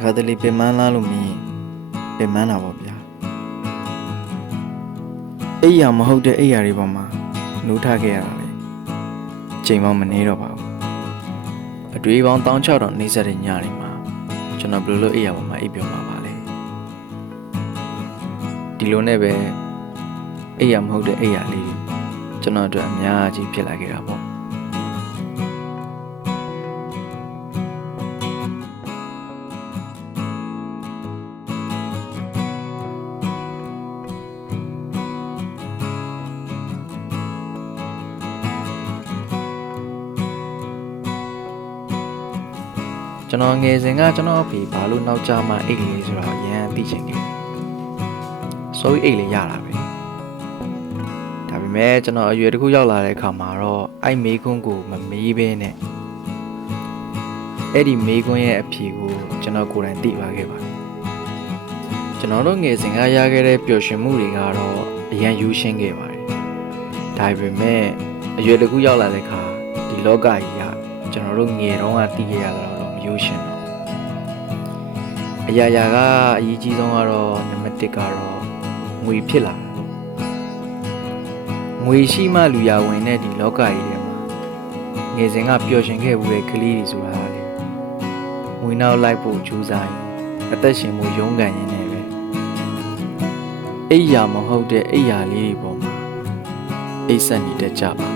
ခါတလေပင်မလားလို့မင်းပင်မတာပေါ့ဗျာအိယာမဟုတ်တဲ့အိယာတွေပေါ်မှာနိုးထခဲ့ရတာလေချိန်မောင်းမနေတော့ပါဘူးအတွေ့ပေါင်း1600နှိမ့်ဆက်တဲ့ညတွေမှာကျွန်တော်ဘယ်လိုအိယာပေါ်မှာအိပ်ပျော်မှာပါလဲဒီလိုနဲ့ပဲအိယာမဟုတ်တဲ့အိယာလေးတွေကျွန်တော်အတွက်အများကြီးဖြစ်လာခဲ့တာပေါ့ကျွန်တော်ငယ်စဉ်ကကျွန်တော်အဖေဘာလို့နောက်ကျမှအိတ်လေးဆိုတော့ရန်သိချင်ခဲ့စိုးအိတ်လေးရတာပဲဒါပေမဲ့ကျွန်တော်အရွယ်တစ်ခုရောက်လာတဲ့အခါမှာတော့အဲ့မေးခွန်းကိုမမေးဘဲနဲ့အဲ့ဒီမေးခွန်းရဲ့အဖြေကိုကျွန်တော်ကိုယ်တိုင်သိပါခဲ့ပါတယ်ကျွန်တော်တို့ငယ်စဉ်ကရခဲ့တဲ့ပျော်ရွှင်မှုတွေကတော့အရန်ယူရှင်းခဲ့ပါတယ်ဒါပေမဲ့အရွယ်တစ်ခုရောက်လာတဲ့အခါဒီလောကကြီးကကျွန်တော်တို့ငယ်တုန်းကသိခဲ့ရတာယူရှင်တော့အရာရာကအရေးကြီးဆုံးကတော့နံပါတ်1ကတော့ငွေဖြစ်လာတာငွေရှိမှလူရဝင်တဲ့ဒီလောကကြီးထဲမှာငယ်စဉ်ကပျော်ရွှင်ခဲ့မှုတဲ့ကလေးတွေဆိုတာလေငွေနောက်လိုက်ဖို့ကြိုးစားရင်အသက်ရှင်မှုရုန်းကန်ရင်းနဲ့ပဲအိယာမဟုတ်တဲ့အိယာလေးတွေပေါ်မှာအိတ်ဆက်နေတတ်ကြပါ